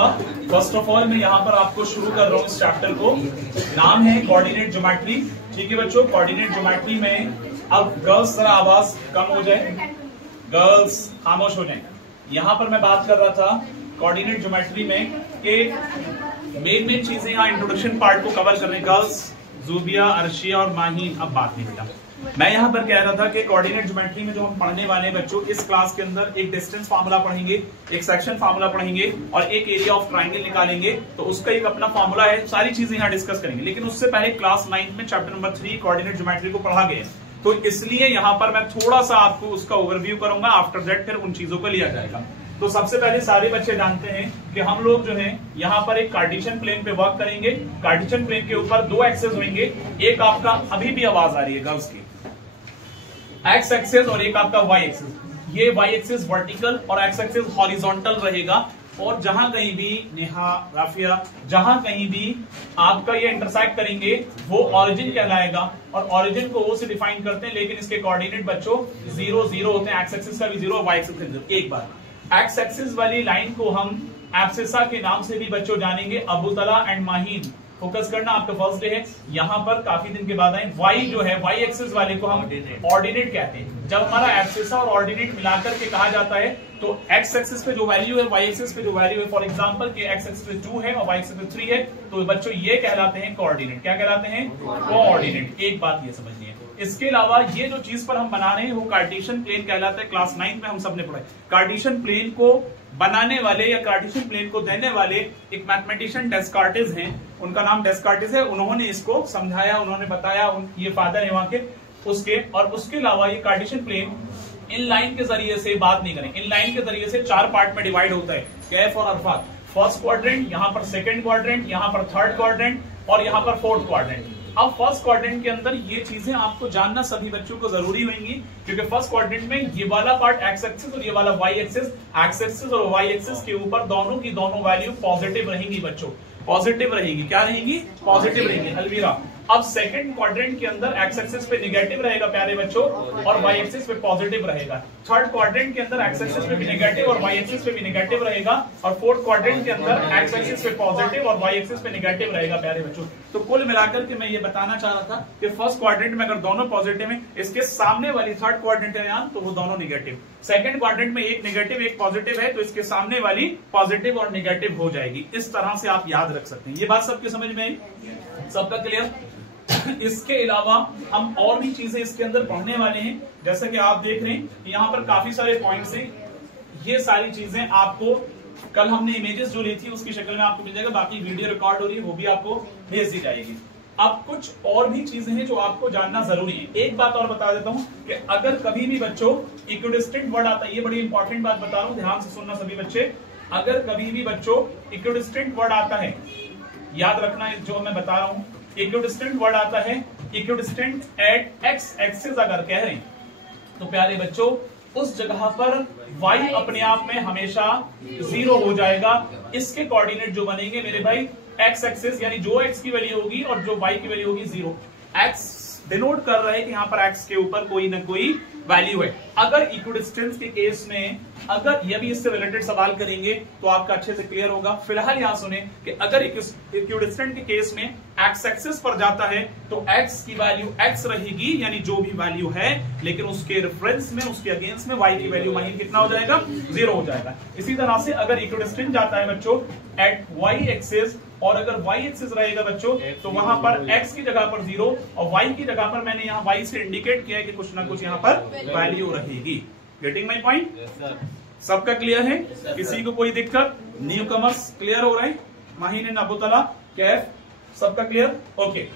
करूंगा। First of all मैं यहाँ पर आपको शुरू कर रहा हूँ इस चैप्टर को। नाम है कोऑर्डिनेट ज्योमेट्री। ठीक है बच्चों, कोऑर्डिनेट ज्योमेट्री में अब गर्ल्स जरा आवाज कम हो जाए, गर्ल्स खामोश हो जाए। यहाँ पर मैं बात कर रहा था कोऑर्डिनेट ज्योमेट्री में कि मेन चीजें यहाँ इंट्रोडक्शन पार्ट को कवर कर रहे हैं। गर्ल्स जूबिया, अर्शिया और माहीन अब बात नहीं बेटा। मैं यहाँ पर कह रहा था कि कोऑर्डिनेट ज्योमेट्री में जो हम पढ़ने वाले हैं बच्चों, इस क्लास के अंदर एक डिस्टेंस फार्मूला पढ़ेंगे, एक सेक्शन फार्मूला पढ़ेंगे और एक एरिया ऑफ ट्राइंगल निकालेंगे। तो उसका एक अपना फार्मूला है, सारी चीजें यहाँ डिस्कस करेंगे। लेकिन उससे पहले क्लास 9 में चैप्टर नंबर 3 कोऑर्डिनेट ज्योमेट्री को पढ़ा गया, तो इसलिए यहाँ पर मैं थोड़ा सा आपको उसका ओवरव्यू करूंगा। आफ्टर दैट फिर उन चीजों को लिया जाएगा। तो सबसे पहले सारे बच्चे जानते हैं कि हम लोग जो है यहाँ पर एक कार्टेशियन प्लेन पे वर्क करेंगे। कार्टेशियन प्लेन के ऊपर दो एक्सेस होंगे, एक आपका अभी भी आवाज आ रही है गर्ल्स की, एक्स एक्सेस और एक आपका वाई एक्सेस। ये वाई एक्सेस वर्टिकल और एक्स एक्सेस हॉरिजॉन्टल रहेगा। और जहां कहीं भी नेहा, राफिया, जहां कहीं भी आपका ये इंटरसेक्ट करेंगे वो ऑरिजिन कहलाएगा। और ऑरिजिन को ओ से डिफाइन करते हैं, लेकिन इसके कोऑर्डिनेट बच्चों 0 0 होते हैं। एक्स एक्सिस का भी 0 और वाई एक्सिस का भी 0। एक बार एक्स एक्सिस वाली लाइन को हम एब्सिसा के नाम से भी बच्चों जानेंगे, अबूतला एंड माहीन। फोकस करना, आपका फर्स्ट डे है, यहाँ पर काफी दिन के बाद आए। वाई जो है, वाई एक्सिस वाले को हम ऑर्डिनेट कहते हैं। जब हमारा एब्सिसा और ऑर्डिनेट मिलाकर के कहा जाता है तो एक्स एक्सिस पे जो वैल्यू है, वाई एक्सिस पे जो वैल्यू है, फॉर एग्जांपल कि एक्स एक्सिस पे 2 है और वाई एक्सिस पे 3 है, तो बच्चों ये कहलाते हैं कोऑर्डिनेट। क्या कहलाते हैं? कोऑर्डिनेट। एक बात ये समझनी है। इसके अलावा ये जो चीज पर हम बना रहे हैं वो कार्टेशियन प्लेन कहलाता है। क्लास 9 में हम सबने पढ़ा है। कार्टेशियन प्लेन को बनाने वाले या कार्टेशियन प्लेन को देने वाले एक मैथमेटिशियन डेस्कार्टेस हैं, उनका नाम डेस्कार्टेस है। उन्होंने इसको समझाया, उन्होंने बताया, ये फादर है वहां के उसके। और उसके अलावा ये कार्टेशियन प्लेन इन लाइन के जरिए से बात नहीं करें, इन लाइन के जरिए से 4 पार्ट में डिवाइड होता है, कैफ और अरफात। फर्स्ट क्वाड्रेंट, यहाँ पर सेकंड क्वाड्रेंट, यहाँ पर थर्ड क्वाड्रेंट और यहाँ पर फोर्थ क्वाड्रेंट। अब फर्स्ट क्वाड्रेंट के अंदर ये चीजें आपको जानना सभी बच्चों को जरूरी होंगी, क्योंकि फर्स्ट क्वाड्रेंट में ये वाला पार्ट एक्स एक्सिस और ये वाला वाई एक्सिस, एक्स एक्सिस और वाई एक्सिस के ऊपर दोनों की दोनों वैल्यू पॉजिटिव रहेंगी बच्चों, पॉजिटिव रहेगी। क्या रहेंगी? पॉजिटिव रहेंगी। अलविरा। अब सेकंड क्वाड्रेंट के अंदर एक्स एक्सिस पे नेगेटिव रहेगा प्यारे बच्चों और वाई एक्सिस पे पॉजिटिव रहेगा। थर्ड क्वाड्रेंट के अंदर एक्स एक्सिस पे भी नेगेटिव और वाई एक्सिस पे भी नेगेटिव रहेगा। और फोर्थ क्वाड्रेंट के अंदर एक्स एक्सिस पे पॉजिटिव और वाई एक्सिस पे नेगेटिव रहेगा प्यारे बच्चों। तो कुल मिलाकर के मैं ये बताना चाह रहा था कि फर्स्ट क्वाड्रेंट में अगर दोनों पॉजिटिव है, इसके सामने वाली थर्ड क्वाड्रेंट है यहाँ, तो वो दोनों नेगेटिव। सेकंड क्वाड्रेंट में एक नेगेटिव एक पॉजिटिव है, तो इसके सामने वाली पॉजिटिव और नेगेटिव हो जाएगी। इस तरह से आप याद रख सकते हैं। ये बात सबके समझ में आई? सबका क्लियर? इसके अलावा हम और भी चीजें इसके अंदर पढ़ने वाले हैं। जैसा कि आप देख रहे हैं यहाँ पर काफी सारे पॉइंट्स हैं। ये सारी चीजें आपको कल हमने इमेजेस जो ली थी उसकी शक्ल में आपको मिल जाएगा। बाकी वीडियो रिकॉर्ड हो रही है वो भी आपको भेज दी जाएगी। अब कुछ और भी चीजें हैं जो आपको जानना जरूरी है। एक बात और बता देता हूं कि अगर कभी भी बच्चों इक्विडिस्टेंट वर्ड आता है, ये बड़ी इंपॉर्टेंट बात बता रहा हूं, ध्यान से सुनना सभी बच्चे। अगर कभी भी बच्चों इक्विडिस्टेंट वर्ड आता है, याद रखना जो मैं बता रहा हूं, इक्विडिस्टेंट वर्ड आता है, इक्विडिस्टेंट एट एक्स एक्सिस अगर कह रहे हैं तो प्यारे बच्चों उस जगह पर y अपने आप में हमेशा 0 हो जाएगा। इसके कोऑर्डिनेट जो बनेंगे मेरे भाई x एक्सिस, यानी जो x की वैल्यू होगी और जो y की वैल्यू होगी 0। x डिनोट कर रहा है कि यहाँ पर x के ऊपर कोई ना कोई वैल्यू है। अगर इक्विडिस्टेंस के केस में, अगर ये भी इससे रिलेटेड सवाल करेंगे तो आपका अच्छे से क्लियर होगा। फिलहाल यहां सुने कि अगर इक्विडिस्टेंट के केस में एक्स एक्सिस पर जाता है तो x की वैल्यू x रहेगी, यानी जो भी वैल्यू है, लेकिन उसके रेफरेंस में, उसके अगेंस्ट में y की वैल्यू माइन कितना हो जाएगा? 0 हो जाएगा। इसी तरह से अगर इक्विडिस्टेंट जाता है बच्चों एट y एक्सिस, और अगर y एक्सिस रहेगा बच्चों तो वहां पर x की जगह पर 0 और y की जगह पर मैंने यहाँ y से इंडिकेट किया है कि कुछ ना कुछ यहाँ पर वैल्यू रहेगी। Getting my point? सबका क्लियर है? किसी को कोई दिक्कत? न्यू कमर्स क्लियर हो रहे हैं? माहीन, अबूतला, कैफ, सबका क्लियर? ओके,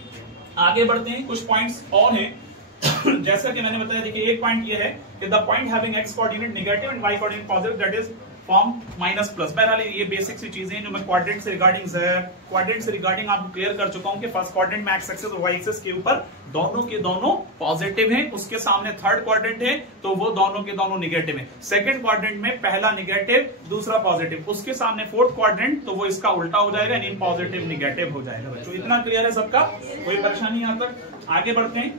आगे बढ़ते हैं। कुछ पॉइंट्स और हैं जैसा कि मैंने बताया। देखिए एक पॉइंट ये है कि the point having X coordinate negative and Y coordinate positive that is form minus plus. बहरहाल ये बेसिक सी चीजें जो मैं क्वाड्रेंट से रिगार्डिंग आपको क्लियर कर चुका हूं कि फर्स्ट क्वाड्रेंट में एक्स एक्सिस और वाई एक्सिस के ऊपर दोनों के दोनों पॉजिटिव हैं, उसके सामने थर्ड क्वाड्रेंट है तो वो दोनों के दोनों नेगेटिव हैं। सेकंड क्वाड्रेंट में पहला नेगेटिव दूसरा पॉजिटिव, उसके सामने फोर्थ क्वाड्रेंट तो वो इसका उल्टा हो जाएगा, यानी पॉजिटिव नेगेटिव हो जाएगा। बच्चों इतना क्लियर है सबका? कोई परेशानी यहां तक? आगे बढ़ते हैं।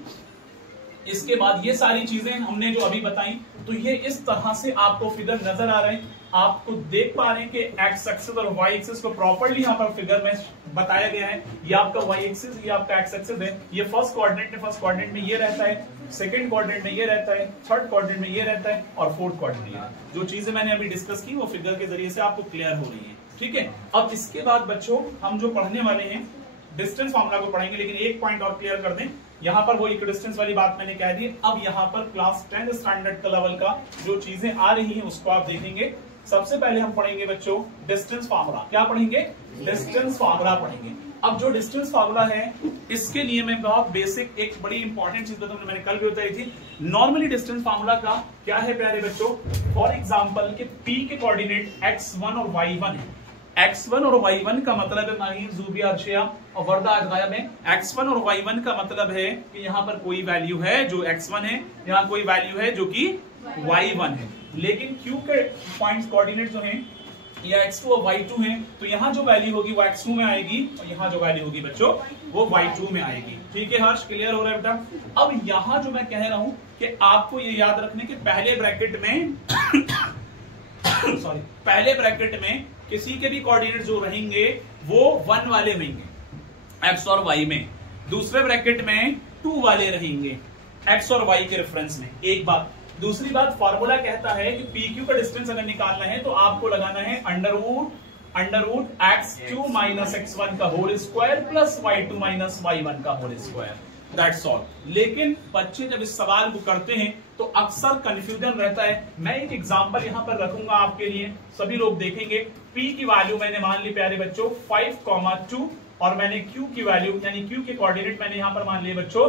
इसके बाद ये सारी चीजें हमने जो अभी बताई तो ये इस तरह से आपको फिगर नजर आ रहे हैं। आपको देख पा रहे हैं कि एक्स एक्सिस और वाई एक्सिस को प्रॉपर्ली यहाँ पर फिगर में बताया गया है। ये आपका वाई एक्सिस, ये आपका एक्स एक्सिस है। ये फर्स्ट कोऑर्डिनेट में ये रहता है, सेकंड कोऑर्डिनेट में ये रहता है, थर्ड कोऑर्डिनेट में ये रहता है और फोर्थ कोऑर्डिनेट में ये। जो चीजें मैंने अभी डिस्कस की वो फिगर के जरिए से आपको क्लियर हो रही है। ठीक है, अब इसके बाद बच्चों हम जो पढ़ने वाले हैं डिस्टेंस फार्मूला को पढ़ेंगे, लेकिन एक पॉइंट और क्लियर कर दें। यहाँ पर वो इक्विडिस्टेंस वाली बात मैंने कह दी। अब यहाँ पर क्लास 10 स्टैंडर्ड का लेवल का जो चीजें आ रही हैं उसको आप देखेंगे। सबसे पहले हम पढ़ेंगे बच्चों डिस्टेंस फार्मूला। क्या पढ़ेंगे? डिस्टेंस फार्मूला पढ़ेंगे। अब जो डिस्टेंस फार्मूला है इसके लिए मैं बहुत बेसिक एक बड़ी इंपॉर्टेंट चीज बताऊंगा, मैंने कल भी बताई थी। नॉर्मली डिस्टेंस फार्मूला का क्या है प्यारे बच्चों? फॉर एग्जांपल कि P के कोऑर्डिनेट x1 और y1 है। x1 और y1 का मतलब है माहिर, जूबिया, अर्शिया और वर्दा आज गायब है। x1 और y1 का मतलब है कि यहाँ पर कोई वैल्यू है जो x1 है, यहाँ कोई वैल्यू है जो कि y1 है। लेकिन q के पॉइंट्स कोऑर्डिनेट जो हैं या x2 और y2 हैं, तो यहाँ जो वैल्यू होगी वो x2 में आएगी और यहाँ जो वैल्यू होगी बच्चों वो y2 में आएगी। ठीक है हर्ष, क्लियर हो रहा है बेटा? अब यहाँ जो मैं कह रहा हूं कि आपको ये याद रखने के पहले ब्रैकेट में सॉरी, पहले ब्रैकेट में किसी के भी कोऑर्डिनेट जो रहेंगे वो 1 वाले रहेंगे x और y में, दूसरे ब्रैकेट में 2 वाले रहेंगे x और y के रेफरेंस में। एक बात। दूसरी बात, फॉर्मूला कहता है कि PQ का डिस्टेंस अगर निकालना है तो आपको लगाना है under root x2 minus x1 का whole square plus y2 minus y1 का होल स्क्वायर। That's all. लेकिन बच्चे जब इस सवाल को करते हैं तो अक्सर कंफ्यूजन रहता है। मैं एक एग्जांपल यहां पर रखूंगा आपके लिए, सभी लोग देखेंगे। P की वैल्यू मैंने मान ली प्यारे बच्चों 5,2 और मैंने Q की वैल्यू यानी Q के कोऑर्डिनेट मैंने यहां पर मान लिए बच्चों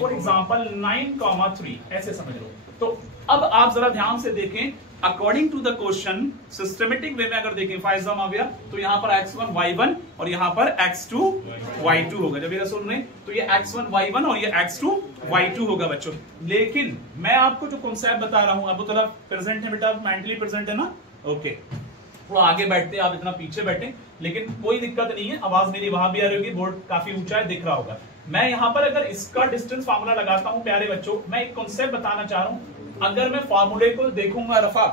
फॉर एग्जांपल 9,3, ऐसे समझ लो। तो अब आप जरा ध्यान से देखें, according to the question systematic way में अगर देखें फाइजम आ गया तो यहाँ पर x1 y1 और यहाँ पर x2 y2 होगा। जब ये सुन रहे तो ये x1 y1 और ये x2 y2 होगा बच्चों। लेकिन मैं आपको जो कॉन्सेप्ट बता रहा हूं, अब तो प्रेजेंट है बेटा, मेंटली प्रेजेंट है ना? ओके, थोड़ा आगे बैठते, आप इतना पीछे बैठे, लेकिन कोई दिक्कत नहीं है। आवाज मेरी वहां भी आ रही होगी, बोर्ड काफी ऊंचा है, दिख रहा होगा। मैं यहाँ पर अगर इसका डिस्टेंस फार्मूला लगाता हूं प्यारे बच्चों, मैं एक कॉन्सेप्ट बताना चाह रहा हूं। अगर मैं फार्मूले को देखूंगा रफा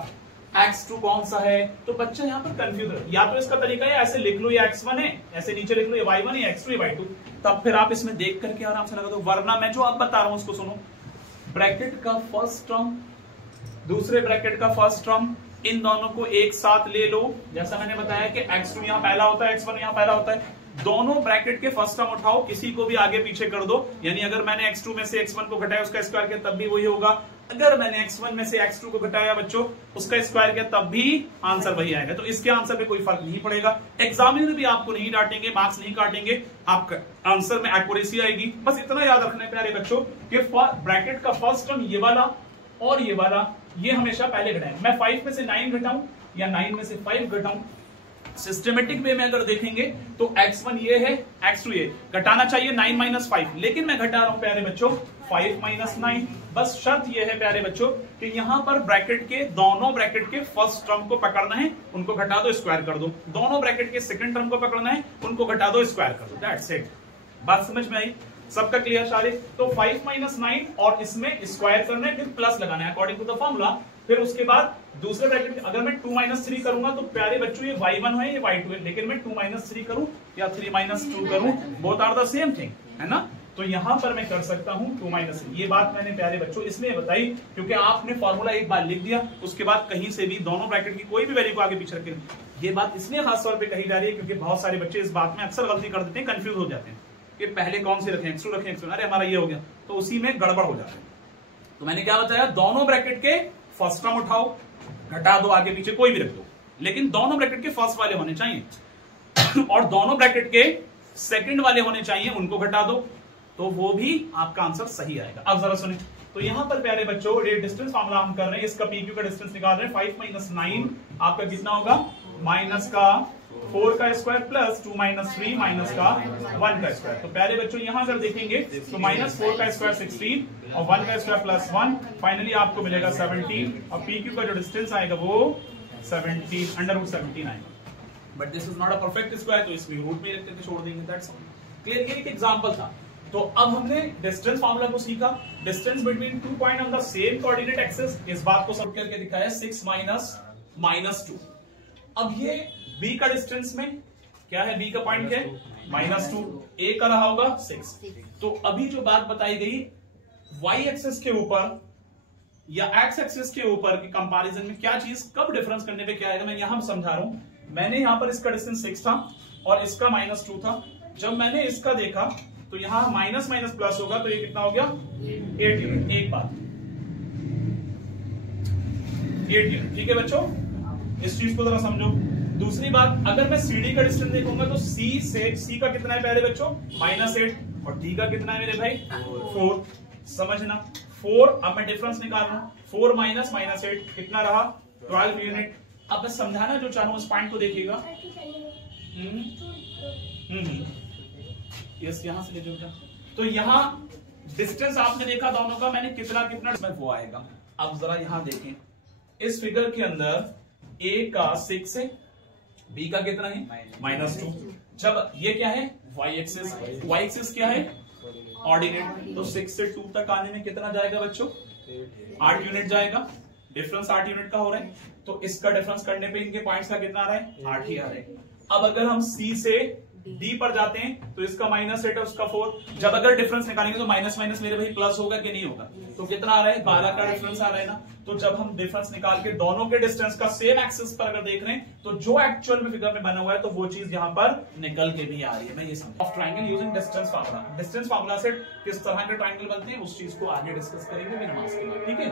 x2 कौन सा है तो बच्चा यहाँ पर कंफ्यूज है। या तो इसका तरीका है ऐसे लिख लो ये x1 है, ऐसे नीचे लिख लो ये y1 है, x2 है, y2, तब फिर आप इसमें देख करके आराम से लगा दो। वरना मैं जो अब बता रहा हूं उसको सुनो। ब्रैकेट का फर्स्ट टर्म, दूसरे ब्रैकेट का फर्स्ट टर्म, इन दोनों को एक साथ ले लो। जैसा मैंने बताया कि x2 यहाँ पहला होता है, x1 यहाँ पहला होता है। दोनों ब्रैकेट के फर्स्ट टर्म उठाओ, किसी को भी आगे पीछे कर दो। यानी अगर मैंने x2 में से x1 को घटाया उसका स्क्वायर किया तब भी वही होगा। अगर मैंने x1 में से x2 को घटाया बच्चों उसका स्क्वायर किया तब भी आंसर वही आएगा। तो इसके आंसर पे कोई फर्क नहीं पड़ेगा। एग्जामिनर भी आपको नहीं डांटेंगे, मार्क्स नहीं काटेंगे, आपका आंसर में एक्यूरेसी आएगी। बस इतना याद रखना है प्यारे बच्चों कि ब्रैकेट का फर्स्ट टर्म ये वाला और ये वाला, ये हमेशा पहले घटाएं। मैं 5 में से 9 घटाऊं या 9 में से 5 घटाऊं, सिस्टमेटिक वे में अगर देखेंगे तो x1 ये है, x2 ये, घटाना चाहिए 9 माइनस 5, लेकिन मैं घटा रहा हूं प्यारे बच्चों 5 माइनस 9। बस शर्त ये है प्यारे बच्चों कि यहां पर ब्रैकेट के दोनों ब्रैकेट के फर्स्ट टर्म को पकड़ना है, उनको घटा दो, स्क्वायर कर दो। दोनों ब्रैकेट के सेकंड टर्म को पकड़ना है, उनको घटा दो, स्क्वायर कर दो। That's it. बात समझ में आई? सबका क्लियर सारे? तो 5 माइनस 9 और इसमें स्क्वायर करना है, फिर प्लस लगाना है अकॉर्डिंग टू द फॉर्मूला। फिर उसके बाद दूसरे ब्रैकेट अगर मैं 2 माइनस 3 करूंगा तो प्यारे बच्चों ये y1 है, ये y2 है, लेकिन मैं 2 माइनस 3 करूं या 3 माइनस 2 करूं, both are the same thing, है ना? तो यहां पर मैं कर सकता हूं 2 माइनस 3। ये बात मैंने प्यारे बच्चों इसलिए बताई क्योंकि आपने फॉर्मूला एक बार लिख दिया, उसके बाद कहीं से भी दोनों ब्रैकेट की कोई भी वैल्यू को आगे पीछे रखें। ये बात इसलिए खास तौर पर कही जा रही है क्योंकि बहुत सारे बच्चे इस बात में अक्सर गलती कर देते हैं, कंफ्यूज हो जाते हैं कि पहले कौन से रखें, x2 रखें, x1, अरे हमारा ये हो गया, तो उसी में गड़बड़ हो जाता है। तो मैंने क्या बताया, दोनों ब्रैकेट के फर्स्ट टर्म उठाओ, घटा दो, आगे पीछे कोई भी रख दो, लेकिन दोनों ब्रैकेट के फर्स्ट वाले होने चाहिए और दोनों ब्रैकेट के सेकंड वाले होने चाहिए, उनको घटा दो, तो वो भी आपका आंसर सही आएगा। अब जरा सुने, तो यहां पर प्यारे बच्चों ये डिस्टेंस फार्मूला हम कर रहे हैं, इसका PQ का डिस्टेंस निकाल रहे हैं। 5 माइनस 9 आपका कितना होगा, माइनस का 4 का स्क्वायर प्लस 2 माइनस 3 माइनस का 1 का स्क्वायर। तो प्यारे बच्चों यहां अगर देखेंगे तो माइनस 4 का स्क्वायर 16 और 1 का स्क्वायर प्लस 1, फाइनली आपको मिलेगा 17 और PQ का जो डिस्टेंस आएगा वो 17 अंडर रूट 17 आएगा। But this is not a perfect square, तो इसमें रूट में रख करके छोड़ देंगे। That's clear. ये एक एग्जांपल था। तो अब हमने डिस्टेंस फार्मूला को सीखा, distance between 2 point on the same coordinate axis. इस बात को सॉल्व करके दिखाया 6 माइनस -2। अब ये बी का डिस्टेंस में क्या है, बी का पॉइंट क्या है -2, ए का रहा होगा 6। तो अभी जो बात बताई गई वाई एक्सिस के ऊपर या एक्स एक्सिस के ऊपर की कंपैरिजन में क्या चीज कब डिफरेंस करने पे क्या आएगा, मैं यहां समझा रहा हूं। मैंने यहां पर इसका डिस्टेंस 6 था और इसका -2 था। जब मैंने इसका देखा तो यहां माइनस माइनस प्लस होगा, तो ये कितना हो गया 8 यूनिट। एक बात 8 यूनिट, ठीक है बच्चों, इस चीज को जरा समझो। दूसरी बात, अगर मैं सीडी का डिस्टेंस देखूंगा तो सी से सी का कितना है प्यारे बच्चों -8 और डी का कितना है मेरे भाई 4। समझना 4, अब मैं डिफरेंस निकाल रहा हूं, 4 माइनस -8 कितना रहा 12 यूनिट। अब मैं समझाना जो चाह रहा हूं इस पॉइंट को देखिएगा। यस, यहां से ले जाओ। तो यहां डिस्टेंस आपने देखा दोनों का, मैंने कितना कितना वो आएगा। अब जरा यहां देखें, इस फिगर के अंदर ए का 6 है, बी का कितना है -2। जब ये क्या है y एक्सिस, y एक्सिस क्या है ऑर्डिनेट, तो 6 से 2 तक आने में कितना जाएगा बच्चों 8 यूनिट जाएगा। डिफरेंस 8 यूनिट का हो रहा है, तो इसका डिफरेंस करने पे इनके पॉइंट्स का कितना आ रहा है 8 ही आ रहा है। अब अगर हम C से D पर जाते हैं तो इसका -8 है, उसका 4। जब अगर डिफरेंस निकालेंगे तो माइनस माइनस मेरे भाई प्लस होगा कि नहीं होगा, तो कितना आ रहा है 12 का डिफरेंस आ रहा है ना। तो जब हम डिफरेंस निकाल के दोनों के डिस्टेंस का सेम एक्सिस पर अगर देख रहे हैं तो जो एक्चुअल में फिगर में बना हुआ है तो वो चीज यहां पर निकल के भी आ रही है। मैं ये समझ of triangle using distance formula, distance formula से किस तरह के ट्राइंगल बनते हैं उस चीज को आगे डिस्कस करेंगे भी नमाज के बाद, ठीक है।